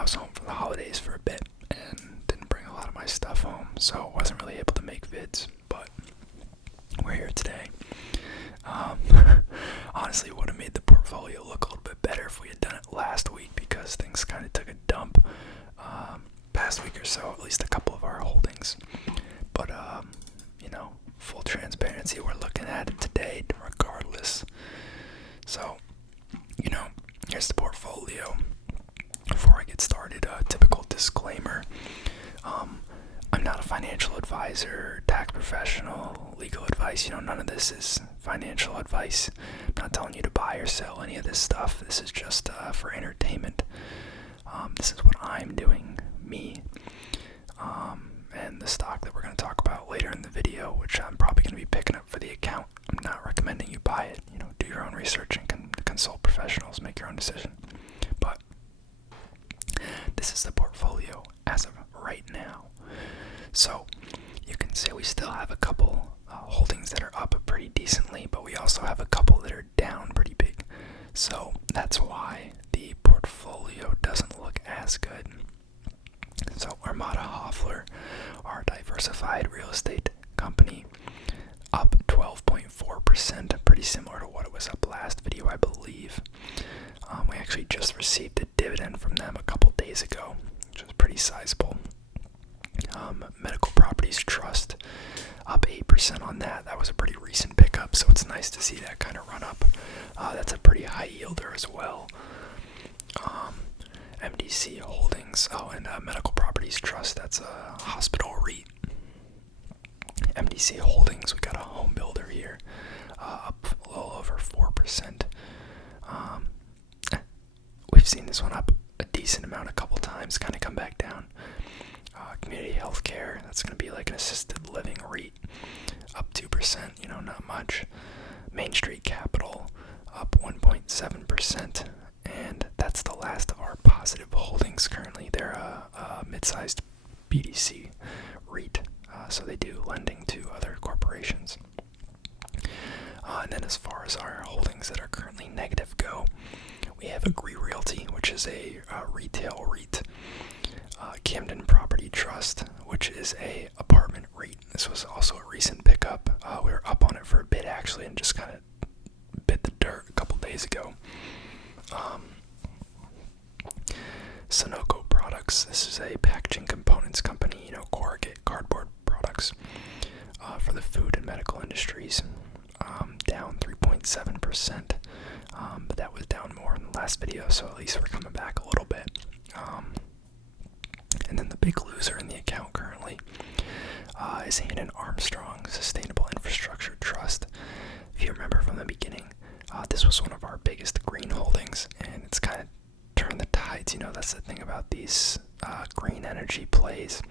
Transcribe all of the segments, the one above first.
I was home for the holidays for a bit and didn't bring a lot of my stuff home, so I wasn't really able to make vids, but we're here today. Honestly, would have made the portfolio look a little bit better if we had done it last week, because things kind of took a dump past week or so, at least a couple of our holdings. But full transparency, we're looking at it today regardless. So, here's the portfolio. Before I get started, a typical disclaimer. I'm not a financial advisor, tax professional, legal advice. None of this is financial advice. I'm not telling you to buy or sell any of this stuff. This is just for entertainment. This is what I'm doing, me. And the stock that we're going to talk about later in the video, which I'm probably going to be picking up for the account. I'm not recommending you buy it. Do your own research and consult professionals, make your own decision. But this is the portfolio as of right now. So you can see we still have a couple holdings that are up pretty decently, but we also have a couple that are down pretty big. So that's why the portfolio doesn't look as good. So Armada Hoffler, our diversified real estate company, up 12.4%, pretty similar to what it was up last video, I believe. We actually just received a dividend from them a couple days ago, which was pretty sizable. Medical Properties Trust, up 8% on that. That was a pretty recent pickup, so it's nice to see that kind of run up. That's a pretty high yielder as well. MDC Holdings, and Medical Properties Trust, that's a hospital REIT. MDC Holdings, we got a home builder here, up a little over 4%. We've seen this one up a decent amount a couple times, kind of come back down. Community Healthcare, that's going to be like an assisted living REIT, up 2%, not much. Main Street Capital, up 1.7%. And that's the last of our positive holdings currently. They're a mid-sized BDC REIT, so they do lending to other corporations. And then as far as our holdings that are currently negative go, we have Agree Realty, which is a retail REIT. Camden Property Trust, which is a apartment REIT. This was also a recent pickup. We were up on it for a bit actually, and just kind of bit the dirt a couple days ago. Sunoco Products, this is a packaging components company, corrugate cardboard products for the food and medical industries, down 3.7%, but that was down more in the last video, so at least we're coming back a little bit. And then the big loser in the account currently is Hannon Armstrong Sustainable Infrastructure Trust. If you remember from the beginning, this was one of our biggest green holdings, and it's kind of turned the tides. That's the thing about these green energy plays.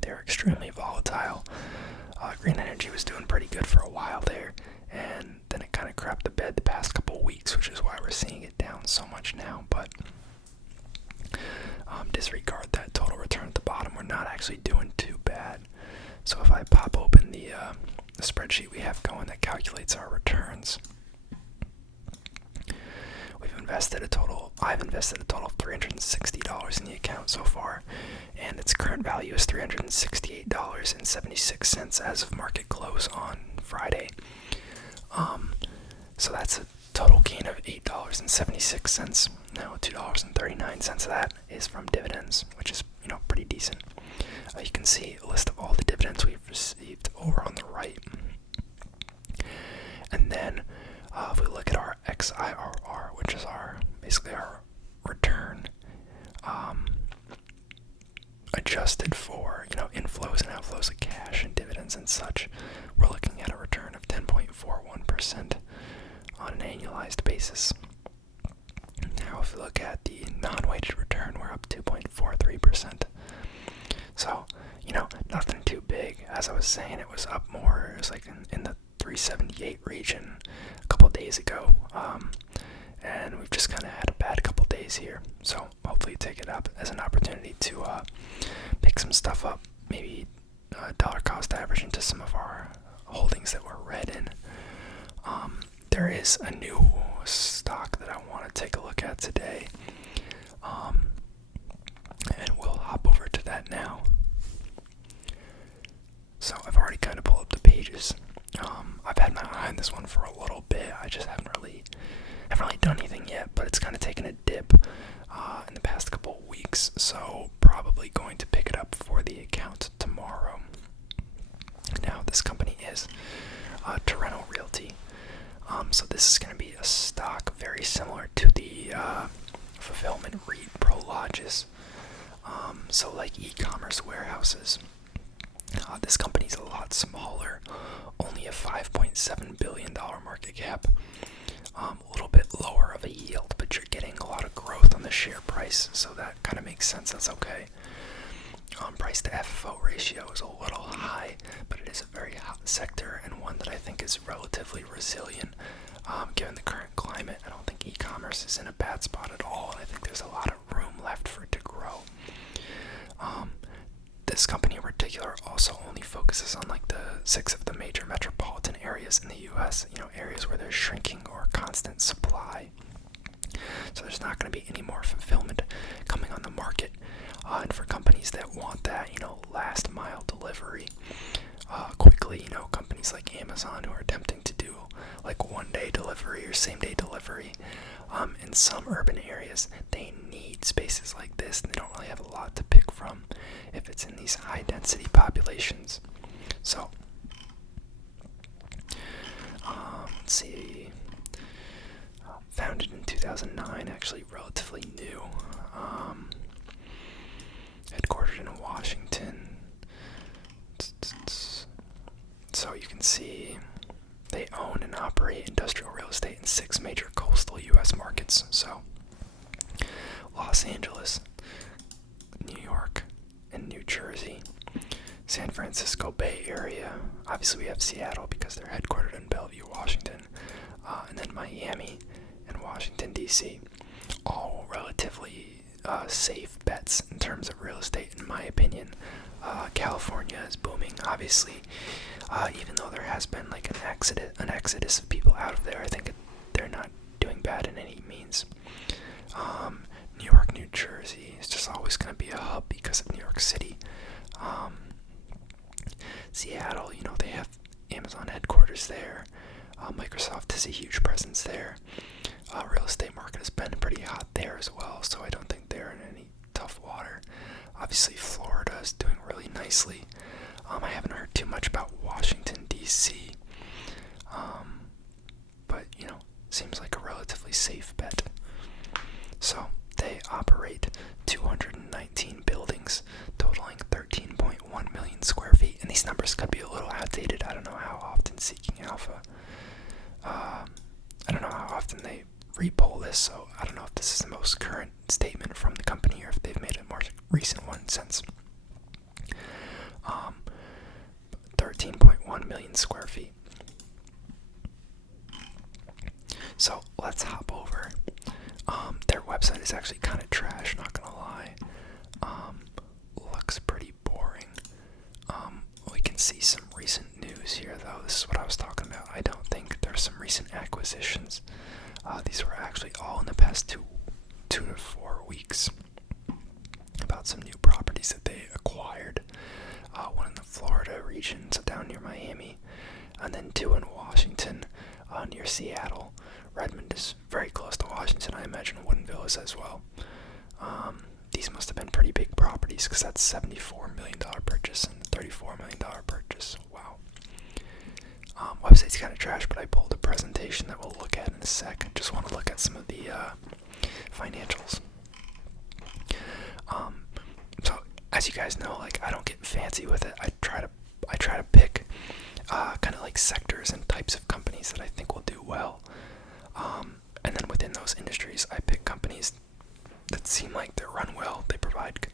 They're extremely volatile. Green energy was doing pretty good for a while there, and then it kind of crapped the bed the past couple of weeks, which is why we're seeing it down so much now. But disregard that total return at the bottom. We're not actually doing too bad. So if I pop open the spreadsheet we have going that calculates our returns, I've invested a total of $360 in the account so far, and its current value is $368.76 as of market close on Friday. So that's a total gain of $8.76. Now $2.39 of that is from dividends, which is pretty decent. You can see a list of all the dividends we've received over on the right. And then if we look at our XIRR, which is basically our return, adjusted for inflows and outflows of cash and dividends and such, we're looking at a return of 10.41% on an annualized basis. Now if we look at the non-weighted return, we're up 2.43%. So, nothing too big. As I was saying, it was up more. It was like in the 378 region a couple days ago. And we've just kind of had a bad couple days here. So hopefully take it up as an opportunity to pick some stuff up. Maybe dollar cost average into some of our holdings that were red in. There is a new stock that I want to take a look at today. that now. So I've already kind of pulled up the pages. I've had my eye on this one for a little bit. I just haven't really done anything yet, but it's kind of taken a dip in the past couple of weeks, so probably going to pick it up for the account tomorrow. Now, this company is Toronto Realty. So this is going to be a stock very similar to the fulfillment REIT Prologis. So like e-commerce warehouses. This company's a lot smaller, only a $5.7 billion market cap. A little bit lower of a yield, but you're getting a lot of growth on the share price, so that kind of makes sense. That's okay. Price to FFO ratio is a little high, but it is a very hot sector and one that I think is relatively resilient. Given the current climate, I don't think e-commerce is in a bad spot at all, and I think there's a lot of room left for it to grow. This company in particular also only focuses on like the 6 of the major metropolitan areas in the US, areas where there's shrinking or constant supply. So there's not going to be any more fulfillment coming on the market. And for companies that want that, last mile delivery quickly, companies like Amazon who are attempting to do like one-day delivery or same-day delivery, in some urban areas, they need spaces like this, and they don't really have a lot to pick from if it's in these high-density populations. So, let's see. Founded in 2009, actually relatively new. Headquartered in Washington. So you can see they own and operate industrial real estate in 6 major coastal U.S. markets. So Los Angeles, New York, and New Jersey, San Francisco Bay Area. Obviously we have Seattle because they're headquartered in Bellevue, Washington, and then Miami and Washington, D.C. All relatively safe bets in terms of real estate, in my opinion. California is booming, obviously. Even though there has been like an exodus of people out of there, I think they're not doing bad in any means. New York, New Jersey is just always going to be a hub because of New York City. Seattle, they have Amazon headquarters there. Microsoft has a huge presence there. Real estate market has been pretty hot there as well, so I don't think they're in any tough water. Obviously, Florida is doing really nicely. I haven't heard too much about Washington, D.C., but, seems like a relatively safe bet. So, they operate 219 buildings, totaling 13.1 million square feet, and these numbers could be a little outdated. I don't know how often Seeking Alpha, I don't know how often they repoll this, so I don't know if this is the most current statement from the company or if they've made a more recent one since. 13.1 million square feet. So let's hop over. Their website is actually kind of trash, not gonna lie. Looks pretty boring. We can see some recent news here, though. This is what I was talking about. I don't think there's some recent acquisitions. These were actually all in the past two to 4 weeks. About some new properties that they acquired. One in the Florida region, so down near Miami, and then 2 in Washington, near Seattle. Redmond is very close to Washington. I imagine Woodinville is as well. These must have been pretty big properties because that's $74 million purchase and $34 million purchase. Wow. Website's kind of trash, but I pulled a presentation that we'll look at in a sec. Just want to look at some of the financials. So as you guys know, I don't get fancy with it. I try to pick kind of like sectors and types of companies that I think will do well. And then within those industries, I pick companies that seem like they're run well. They provide,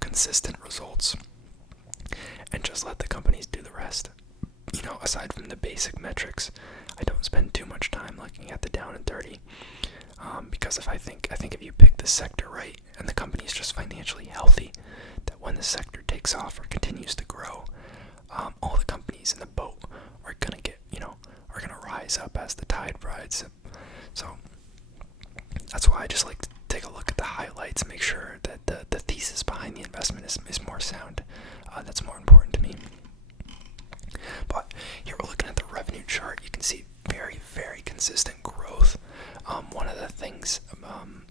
consistent results, and just let the companies do the rest. Aside from the basic metrics, I don't spend too much time looking at the down and dirty. Because I think if you pick the sector right and the company is just financially healthy, that when the sector takes off or continues to grow, all the companies in the boat are gonna rise up as the tide rides. So that's why I just like to take a look at the highlights, make sure that the thesis behind the investment is more sound. That's more important to me. But here we're looking at the revenue chart. You can see very, very consistent growth. One of the things,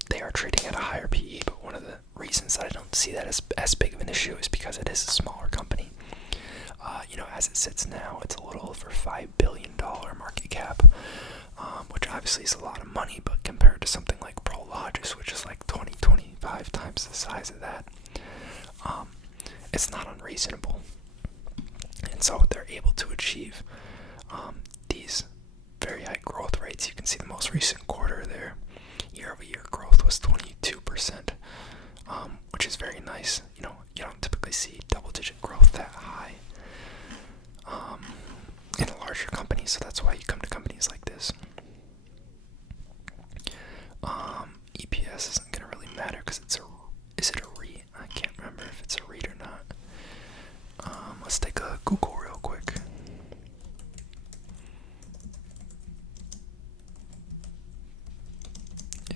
they are trading at a higher PE, but one of the reasons that I don't see that as big of an issue is because it is a smaller company. As it sits now, it's a little over $5 billion market cap, which obviously is a lot of money, but compared to something like Prologis, which is like 20-25 times the size of that, it's not unreasonable. And so they're able to achieve these very high growth rates. You can see the most recent quarter there. Year-over-year growth was 22%, which is very nice. You don't typically see double-digit growth that high in a larger company, so that's why you come to companies like this. EPS isn't going to really matter because is it a REIT? I can't remember if it's a REIT or not. Let's take a Google real quick.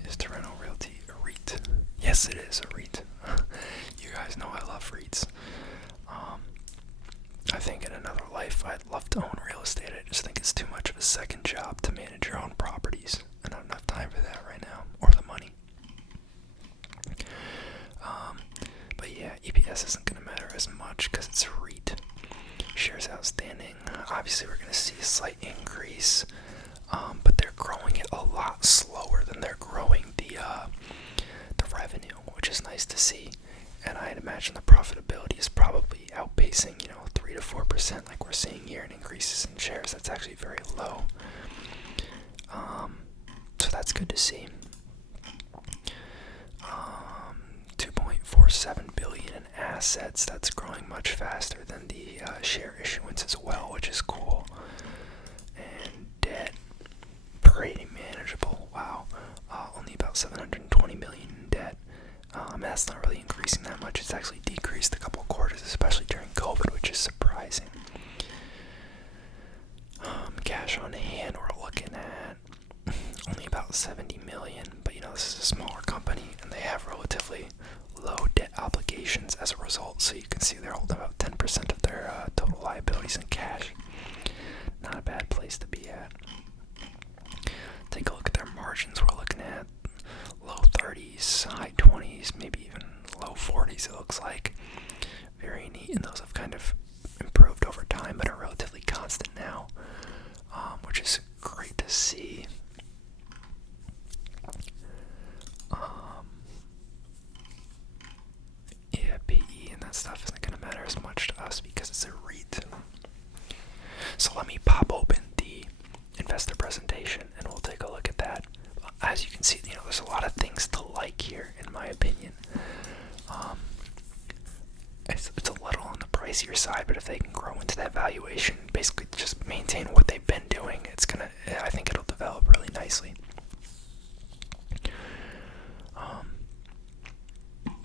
Is Toronto Realty a REIT? Yes, it is a REIT. You guys know I love REITs. I think in another life I'd love to own real estate. I just think it's too much of a second job to manage your own properties. I don't have enough time for that right now, or the money. But yeah, EPS isn't going to matter as much because it's a REIT. Shares outstanding. Obviously, we're going to see a slight increase, but they're growing it a lot slower than they're growing the revenue, which is nice to see. And I'd imagine the profitability is probably outpacing, 3 to 4% like we're seeing here in increases in shares. That's actually very low. So that's good to see. 2.47 billion in assets. That's growing much faster than the share issuance as well, which is cool. And debt, pretty manageable. Wow, only about 720 million in debt. That's not really increasing that much. It's actually decreased a couple quarters, especially during COVID, which is surprising. Cash on hand, we're looking at only about 70 million, but this is a smaller company and they have relatively low debt obligations as a result, so you can see they're holding about 10% of their total liabilities in cash. Not a bad place to be at. Take a look at their margins. We're looking at low 30s, high 20s, maybe even low 40s it looks like. Very neat, and those have kind of improved over time but are relatively constant now, which is great to see. Yeah, PE and that stuff isn't going to matter as much to us because it's a REIT. So let me pop open the investor presentation and we'll take a look at that. As you can see, there's a lot of things to like here, in my opinion. It's a little on the pricier side, but if they can grow into that valuation, basically just maintain what they've been doing, I think it'll develop really nicely.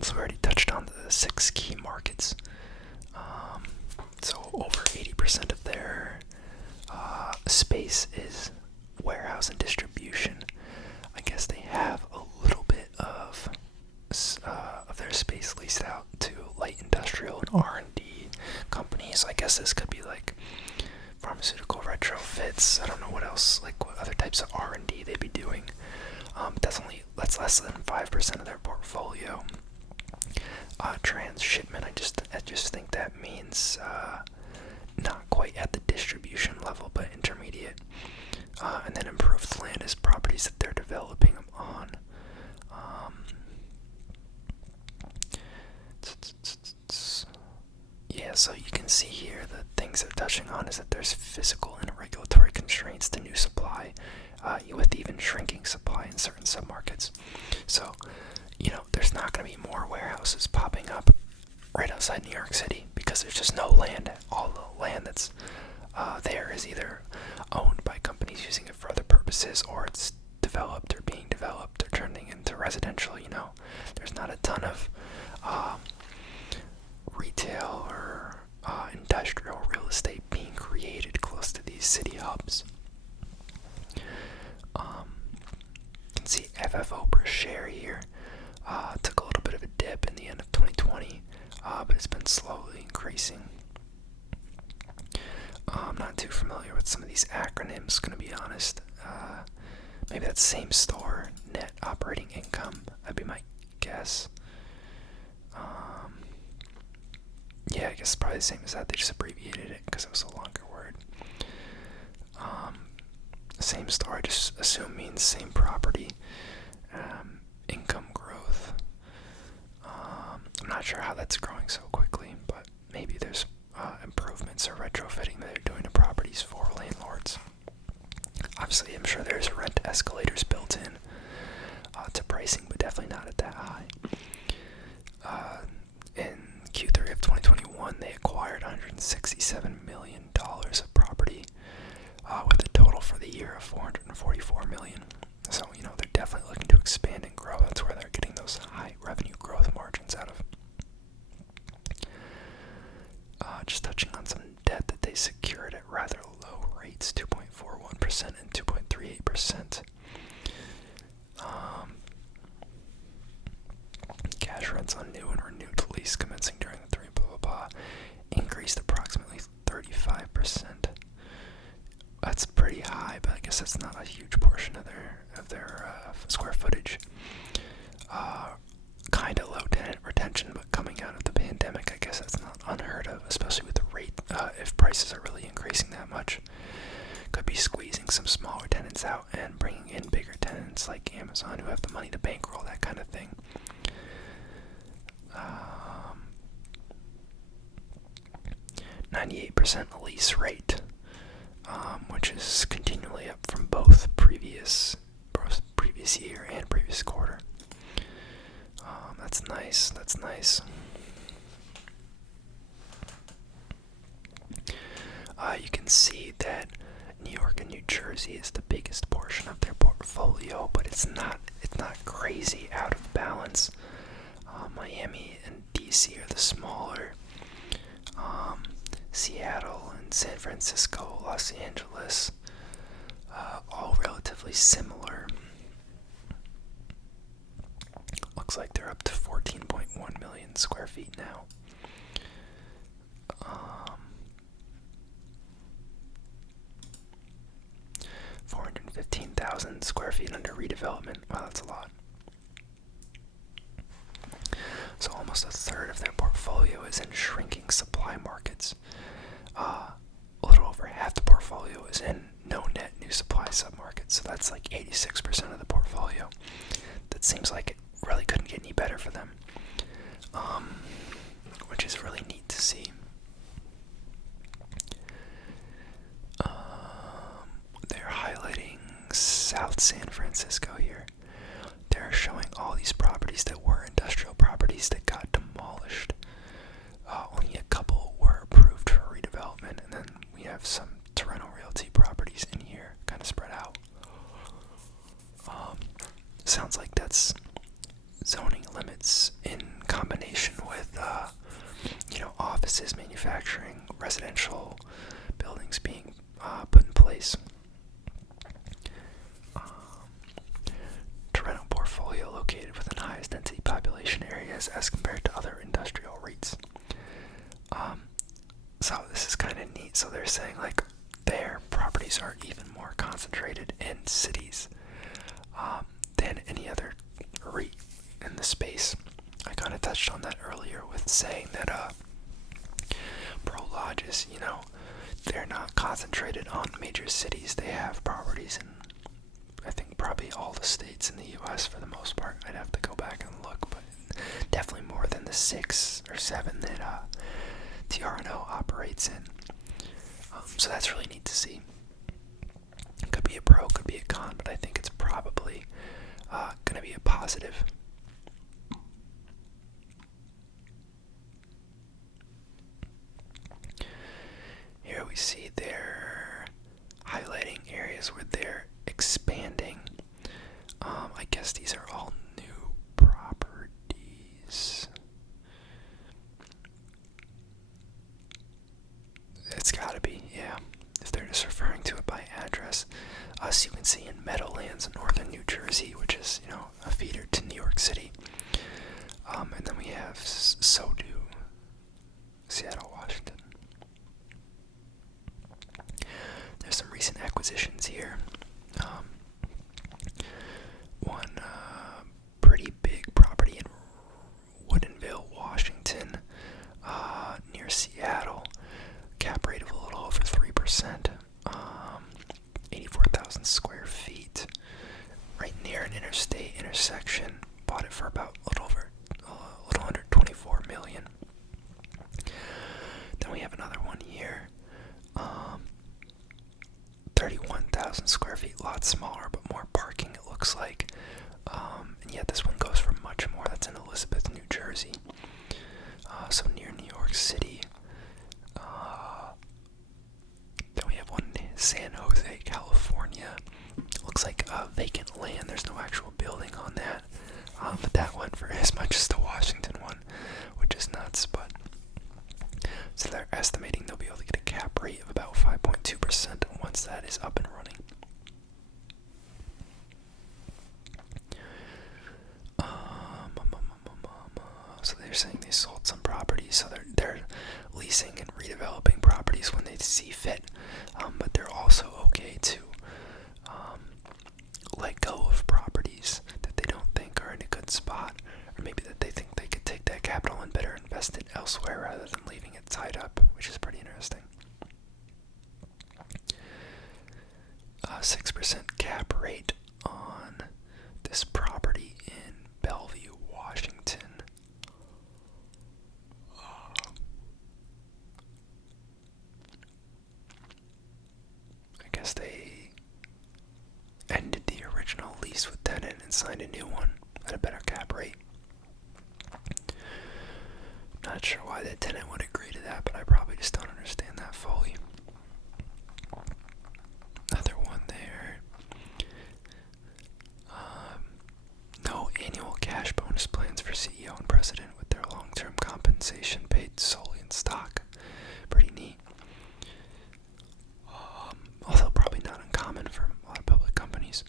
So we already touched on the 6 key markets. So over 80% of their space is warehouse and distribution. I guess they have a little bit of their space leased out to light industrial and R&D companies. I guess this could be like pharmaceutical retrofits. I don't know what else, like what other types of R&D they'd be doing. That's less than 5% of their portfolio. Transshipment, I just think that means not quite at the distribution level, but intermediate. And then improved land is properties that they're developing them on. Yeah, so you can see here the things they're touching on is that there's physical and regulatory constraints to new supply, with even shrinking supply in certain submarkets. So, there's not going to be more warehouses popping up right outside New York City because there's just no land. All the land that's there is either owned by companies using it for other purposes, or it's developed or being developed or turning into residential. There's not a ton of retail or industrial real estate being created close to these city hubs. You can see FFO per share here. not too familiar with some of these acronyms, gonna be honest. Maybe that's same store net operating income. That'd be my guess. Yeah, I guess it's probably the same as that. They just abbreviated it because it was a longer word. Same store, I just assume means same property. Income growth. I'm not sure how that's growing so quickly, but maybe there's improvements or retrofitting that they're doing to properties for landlords. Obviously, I'm sure there's rent escalators built in to pricing, but definitely not at that high. In Q3 of 2021, they acquired $167 million of property, with a total for the year of $444 million. So, they're definitely looking to expand and grow. That's where they're getting those high revenue growth margins out of. Just touching on some debt that they secured at rather low rates, 2.41% and 2.38%. Cash rents on new and renewed lease commencing during the three blah blah blah increased approximately 35%. That's pretty high, but I guess that's not a huge portion of their square footage. Kind of low tenant retention, but coming out of the pandemic, I guess that's not unheard of, especially with the rate. If prices are really increasing that much, could be squeezing some smaller tenants out and bringing in bigger tenants like Amazon who have the money to bankroll that kind of thing. 98% lease rate, which is continually up from both previous year and previous quarter. That's nice. That's nice. You can see that New York and New Jersey is the biggest portion of their portfolio, but it's not crazy out of balance. Miami and DC are the smaller. Seattle and San Francisco, Los Angeles, all relatively similar. Looks like they're up to 14.1 million square feet now. 415,000 square feet under redevelopment. Wow, that's a lot. So almost a third of their portfolio is in shrinking supply markets. A little over half the portfolio is in no net new supply submarkets. So that's like 86% of the portfolio. That seems like it really couldn't get any better for them, which is really neat to see. They're highlighting South San Francisco here. They're showing all these properties that were industrial properties that got demolished. Only a couple were approved for redevelopment, and then we have some Toronto Realty properties in here, kind of spread out. Sounds like that's zoning limits in combination with, offices, manufacturing, residential buildings being put in place. Toronto portfolio located within highest density population areas as compared to other industrial REITs. So this is kind of neat. So they're saying like their properties are even more concentrated in cities than any other REIT in the space. I kind of touched on that earlier with saying that Prologis, they're not concentrated on major cities. They have properties in, I think, probably all the states in the U.S. for the most part. I'd have to go back and look, but definitely more than the 6 or 7 that TRNO operates in. So that's really neat to see. Could be a pro, could be a con, but I think it's probably going to be a positive. Here we see they're highlighting areas where they're expanding. I guess these are all new properties. It's gotta be, yeah, if they're just referring to it by address. So you can see in Meadowlands, northern New Jersey, which is, a feeder to New York City. And then we have SoDo, Seattle, Washington. positions here. One pretty big property in Woodinville, Washington, near Seattle. Cap rate of a little over 3%. 84,000 square feet. Right near an interstate intersection. Bought it for about a little under 24 million. Then we have another one here. 31,000 square feet, a lot smaller, but more parking, it looks like. And yet this one goes for much more. That's in Elizabeth, New Jersey. So near New York City. Then we have one in San Jose, California. Looks like vacant land. There's no actual building on that. But that went for as much as the Washington one, which is nuts. But so they're estimating they'll be able to get a cap rate of about 5.2% once that is up and running. So they're saying they sold some properties, so they're leasing and redeveloping properties when they see fit. But they're also okay to let go of properties that they don't think are in a good spot, or maybe that they think they could take that capital and better invest it elsewhere rather than leaving it tied up, which is pretty interesting. 6% cap rate on this property in Bellevue, Washington. I guess they ended the original lease with tenant and signed a new one at a better cap rate. Not sure why the tenant would agree to that, but I probably just don't understand that fully. Another one there. No annual cash bonus plans for CEO and president, with their long-term compensation paid solely in stock. Pretty neat. Although probably not uncommon for a lot of public companies.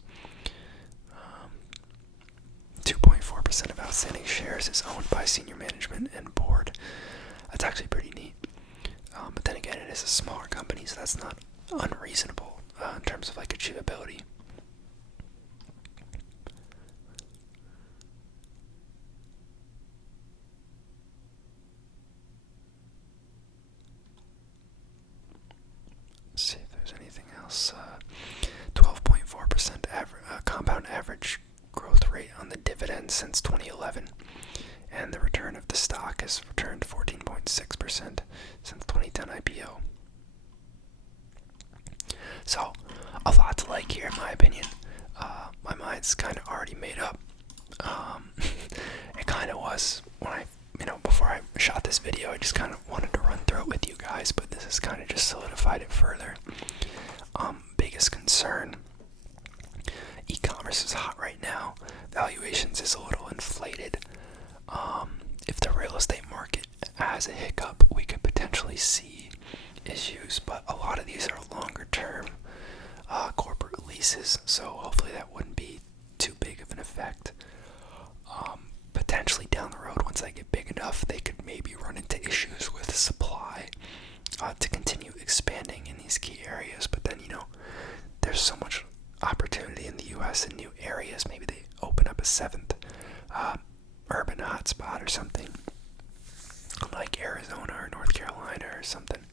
2.4% of outstanding shares is owned by senior management and board. That's actually pretty neat. But then again, it is a smaller company, so that's not unreasonable in terms of like achievability. Let's see if there's anything else. 12.4% compound average growth rate on the dividend since 2011, and the return of the stock has returned 14.6% since 2010 IPO. So, a lot to like here in my opinion. My mind's kind of already made up. It kind of was when before I shot this video, I just kind of wanted to run through it with you guys, but this has kind of just solidified it further. Biggest concern, e-commerce is hot right now. Valuations is a little inflated. If the real estate market has a hiccup, we could potentially see issues, but a lot of these are longer term corporate leases, so hopefully that wouldn't be too big of an effect. Potentially down the road, once they get big enough, they could maybe run into issues with supply to continue expanding in these key areas. But then, there's so much opportunity in the U.S. in new areas. Maybe they open up a seventh urban hotspot or something, like Arizona or North Carolina or something.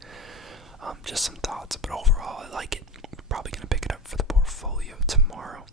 Just some thoughts, but overall, I like it. Probably going to pick it up for the portfolio tomorrow.